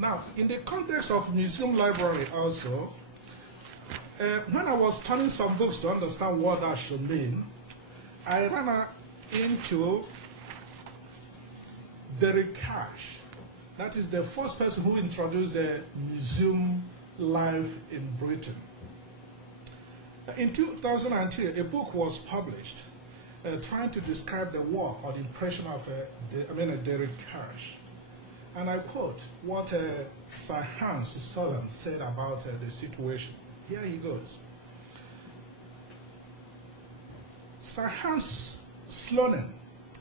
Now, in the context of museum library also, when I was turning some books to understand what that should mean, I ran into Derek Cash. That is the first person who introduced the museum life in Britain. In 2002, a book was published trying to describe the work or the impression of Derek Cash. And I quote what Sir Hans Sloane said about the situation. Here he goes. Sir Hans Sloane,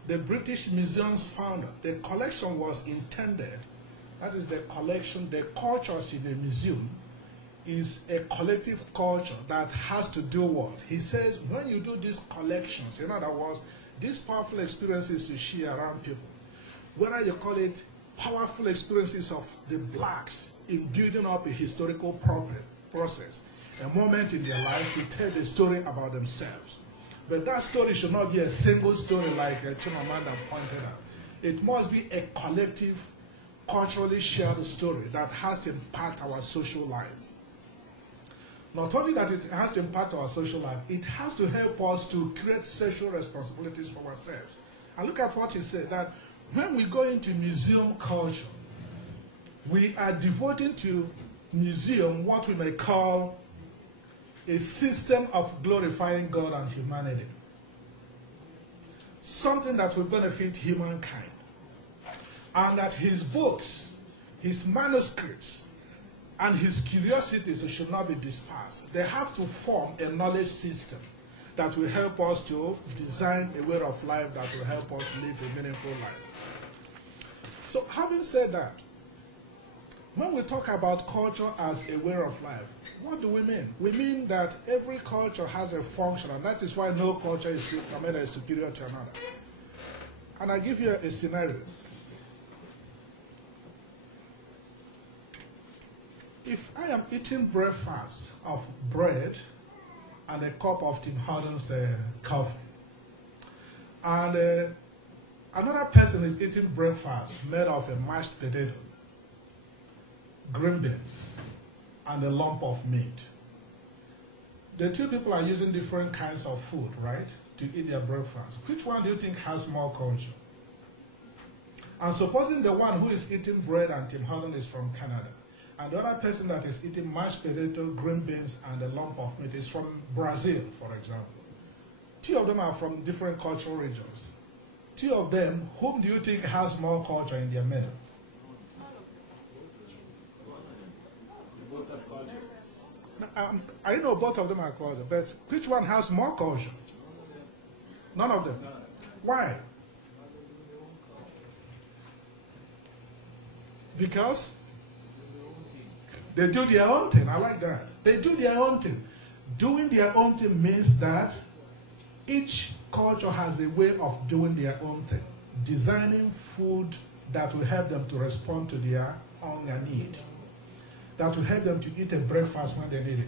the British Museum's founder, the collection was intended, that is the collection, the cultures in the museum is a collective culture that has to do what? He says when you do these collections, in other words, these powerful experiences you share around people, whether you call it powerful experiences of the blacks in building up a historical process, a moment in their life to tell the story about themselves. But that story should not be a single story like Chimamanda pointed out. It must be a collective, culturally shared story that has to impact our social life. Not only that it has to impact our social life, it has to help us to create social responsibilities for ourselves. And look at what he said, that when we go into museum culture, we are devoting to museum what we may call a system of glorifying God and humanity. Something that will benefit humankind. And that his books, his manuscripts, and his curiosities should not be dispersed. They have to form a knowledge system that will help us to design a way of life that will help us live a meaningful life. So having said that, when we talk about culture as a way of life, what do we mean? We mean that every culture has a function, and that is why no culture is superior to another. And I give you a scenario. If I am eating breakfast of bread and a cup of Tim Hortons coffee, and another person is eating breakfast made of a mashed potato, green beans, and a lump of meat. The two people are using different kinds of food, right, to eat their breakfast. Which one do you think has more culture? And supposing the one who is eating bread and Tim Hortons is from Canada, and the other person that is eating mashed potato, green beans, and a lump of meat is from Brazil, for example. Two of them are from different cultural regions. Two of them, whom do you think has more culture in their middle? I know both of them are culture, but which one has more culture? None of them. Why? Because they do their own thing. I like that. They do their own thing. Doing their own thing means that each culture has a way of doing their own thing. Designing food that will help them to respond to their hunger need. That will help them to eat a breakfast when they need it.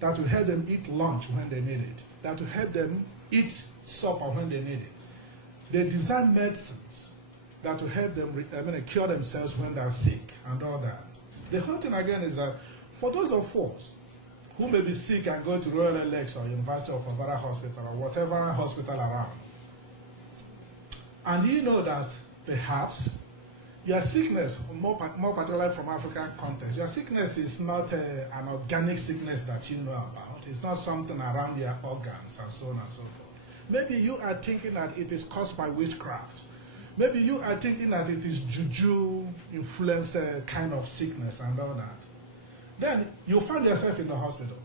That will help them eat lunch when they need it. That will help them eat supper when they need it. They design medicines that will help them cure themselves when they're sick and all that. The whole thing again is that for those of us who may be sick and go to Royal LX or University of Alberta Hospital or whatever hospital around, and you know that perhaps your sickness, more particularly from African context, your sickness is not an organic sickness that you know about. It's not something around your organs and so on and so forth. Maybe you are thinking that it is caused by witchcraft. Maybe you are thinking that it is juju influenced kind of sickness and all that. Then you find yourself in the hospital.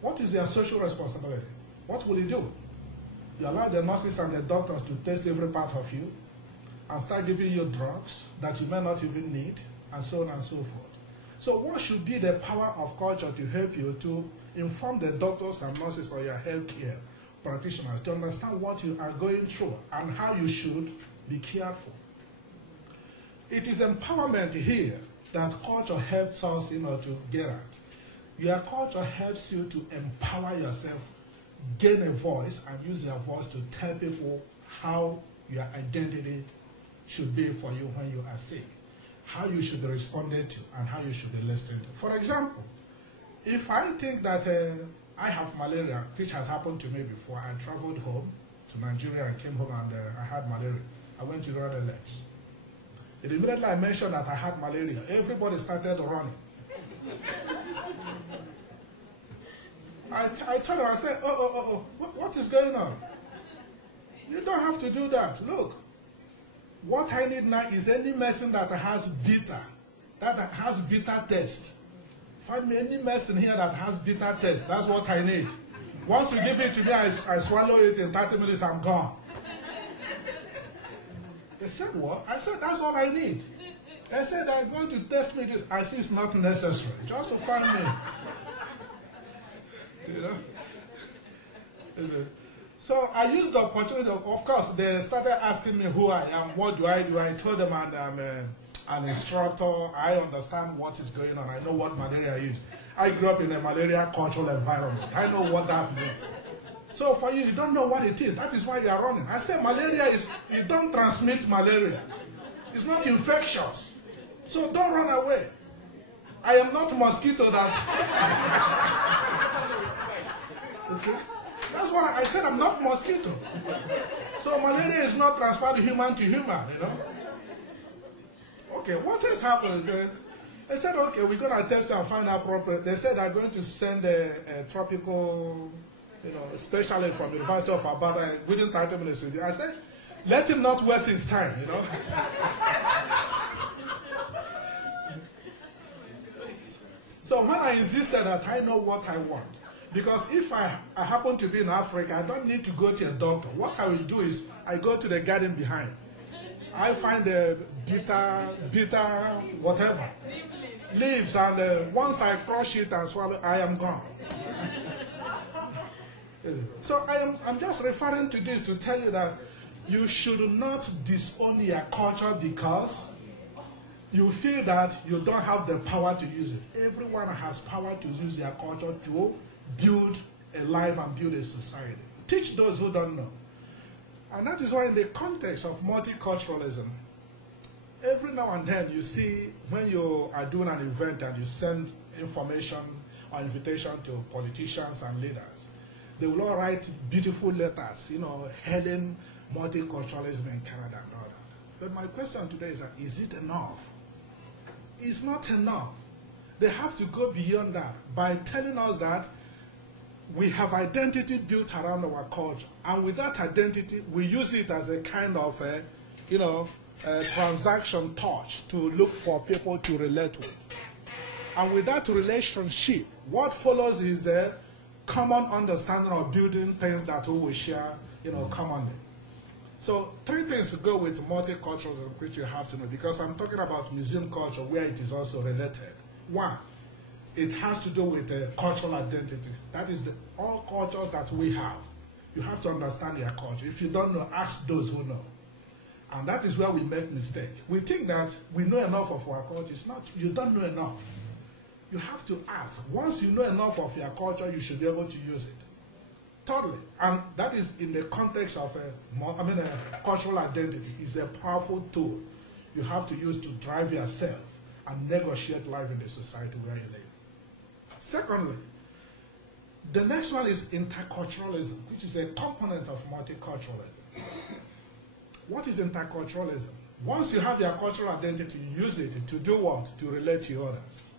What is your social responsibility? What will you do? You allow the nurses and the doctors to test every part of you and start giving you drugs that you may not even need, and so on and so forth. So what should be the power of culture to help you to inform the doctors and nurses or your healthcare practitioners to understand what you are going through and how you should be careful? It is empowerment here that culture helps us to get at. Your culture helps you to empower yourself, gain a voice, and use your voice to tell people how your identity should be for you when you are sick. how you should be responded to and how you should be listened to. For example, if I think that I have malaria, which has happened to me before, I traveled home to Nigeria and came home and I had malaria. I went to the other legs. Immediately I mentioned that I had malaria, everybody started running. I told her, I said, what is going on? You don't have to do that. Look, what I need now is any medicine that has bitter taste. Find me any medicine here that has bitter taste. That's what I need. Once you give it to me, I swallow it in 30 minutes, I'm gone. They said, what? I said, that's all I need. They said, they're going to test me this. I see it's not necessary. Just to find me. You know? So I used the opportunity. Of course, they started asking me who I am, what do I do. I told them I'm an instructor. I understand what is going on. I know what malaria is. I grew up in a malaria cultural environment. I know what that means. So for you don't know what it is. That is why you are running. I said malaria is, you don't transmit malaria. It's not infectious. So don't run away. I am not a mosquito that... You see? That's what I said, I'm not mosquito. So malaria is not transferred human to human, you know. Okay, what has happened is they said, okay, we're going to test and find out properly. They said they're going to send a tropical, you know, specialist from the University of Alberta within 30 minutes. I said, let him not waste his time, you know. So when I insisted that I know what I want, because if I happen to be in Africa, I don't need to go to a doctor. What I will do is I go to the garden behind. I find the bitter, whatever, leaves, and once I crush it and swallow, I am gone. So I'm just referring to this to tell you that you should not disown your culture because you feel that you don't have the power to use it. Everyone has power to use their culture to build a life and build a society. Teach those who don't know. And that is why in the context of multiculturalism, every now and then you see when you are doing an event and you send information or invitation to politicians and leaders, they will all write beautiful letters, you know, hailing multiculturalism in Canada and all that. But my question today is that, is it enough? It's not enough. They have to go beyond that by telling us that we have identity built around our culture, and with that identity, we use it as a kind of, transaction touch to look for people to relate with. And with that relationship, what follows is a common understanding of building things that we will share, commonly. So 3 things to go with multiculturalism, which you have to know, because I'm talking about museum culture where it is also related. 1, it has to do with cultural identity. That is all cultures that we have. You have to understand your culture. If you don't know, ask those who know. And that is where we make mistakes. We think that we know enough of our culture. It's not. You don't know enough. You have to ask. Once you know enough of your culture, you should be able to use it. Totally. And that is in the context of cultural identity. It's a powerful tool you have to use to drive yourself and negotiate life in the society where you live. Secondly, the next one is interculturalism, which is a component of multiculturalism. What is interculturalism? Once you have your cultural identity, you use it to do what? To relate to others.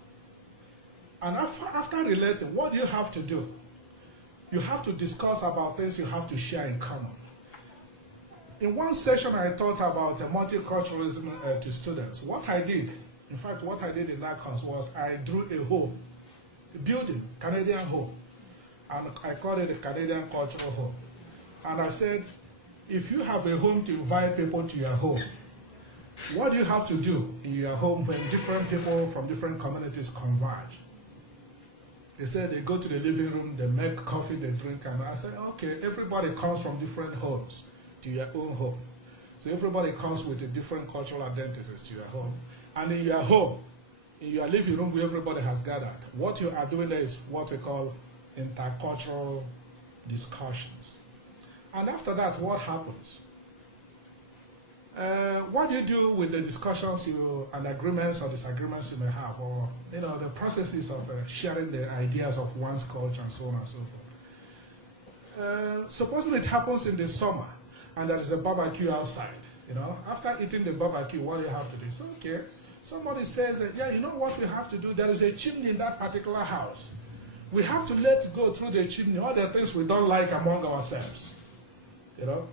And after relating, what do you have to do? You have to discuss about things you have to share in common. In one session, I taught about multiculturalism to students. What I did in that class was I drew a home, a building, Canadian home. And I called it a Canadian cultural home. And I said, if you have a home to invite people to your home, what do you have to do in your home when different people from different communities converge? They said they go to the living room, they make coffee, they drink, and I said, okay, everybody comes from different homes to your own home. So everybody comes with different cultural identities to your home. And in your home, in your living room where everybody has gathered, what you are doing there is what we call intercultural discussions. And after that, what happens? What do you do with the discussions and agreements or disagreements you may have, or the processes of sharing the ideas of one's culture and so on and so forth? Supposing it happens in the summer and there is a barbecue outside, after eating the barbecue, what do you have to do? So, okay, somebody says, yeah, you know what we have to do? There is a chimney in that particular house. We have to let go through the chimney all the things we don't like among ourselves.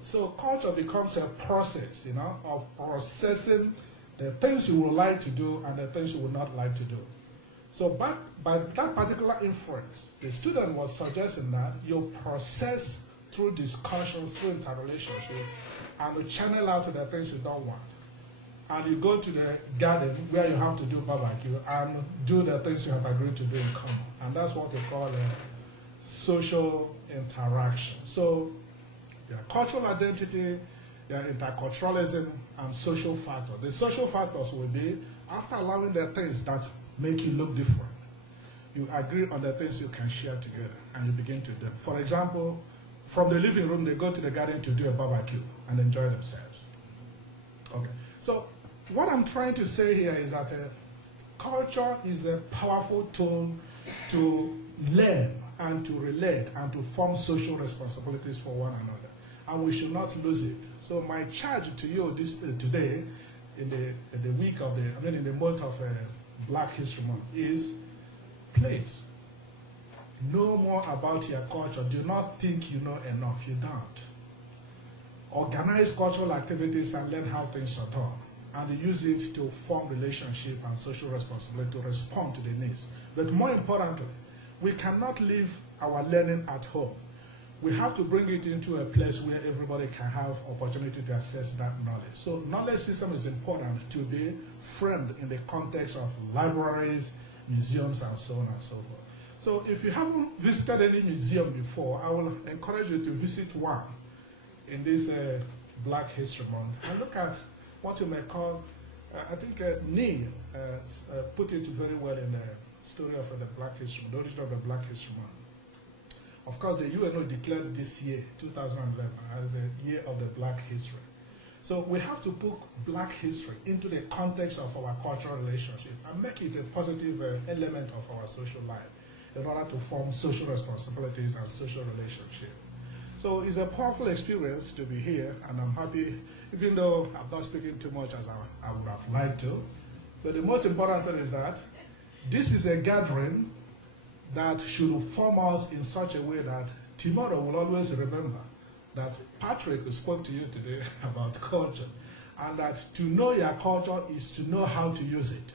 So culture becomes a process, of processing the things you would like to do and the things you would not like to do. So by that particular inference, the student was suggesting that you process through discussions, through interrelationship, and you channel out the things you don't want. And you go to the garden where you have to do barbecue and do the things you have agreed to do in common. And that's what we call a social interaction. So there are cultural identity, there are interculturalism, and social factors. The social factors will be, after allowing the things that make you look different, you agree on the things you can share together, and you begin to do them. For example, from the living room, they go to the garden to do a barbecue and enjoy themselves. Okay, so what I'm trying to say here is that culture is a powerful tool to learn and to relate and to form social responsibilities for one another. And we should not lose it. So my charge to you today, in the week of in the month of Black History Month, is please know more about your culture. Do not think you know enough. You don't. Organize cultural activities and learn how things are done, and use it to form relationship and social responsibility to respond to the needs. But more importantly, we cannot leave our learning at home. We have to bring it into a place where everybody can have opportunity to access that knowledge. So knowledge system is important to be framed in the context of libraries, museums, and so on and so forth. So if you haven't visited any museum before, I will encourage you to visit one in this Black History Month and look at what you may call, I think Neil put it very well in the story of the Black History Month, the origin of the Black History Month. Of course, the UNO declared this year, 2011, as a year of the Black history. So we have to put Black history into the context of our cultural relationship and make it a positive element of our social life in order to form social responsibilities and social relationship. So it's a powerful experience to be here, and I'm happy, even though I'm not speaking too much as I would have liked to. But the most important thing is that this is a gathering that should form us in such a way that tomorrow will always remember that Patrick spoke to you today about culture, and that to know your culture is to know how to use it.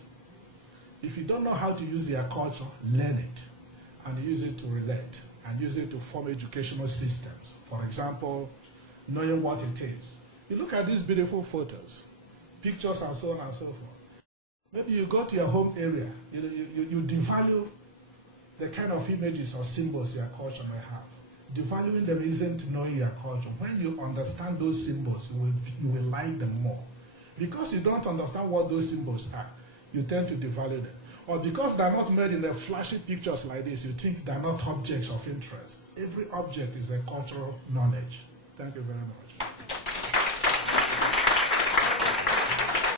If you don't know how to use your culture, learn it, and use it to relate, and use it to form educational systems. For example, knowing what it is. You look at these beautiful photos, pictures, and so on and so forth. Maybe you go to your home area, you devalue the kind of images or symbols your culture may have. Devaluing them isn't knowing your culture. When you understand those symbols, you will like them more. Because you don't understand what those symbols are, you tend to devalue them. Or because they're not made in the flashy pictures like this, you think they're not objects of interest. Every object is a cultural knowledge. Thank you very much.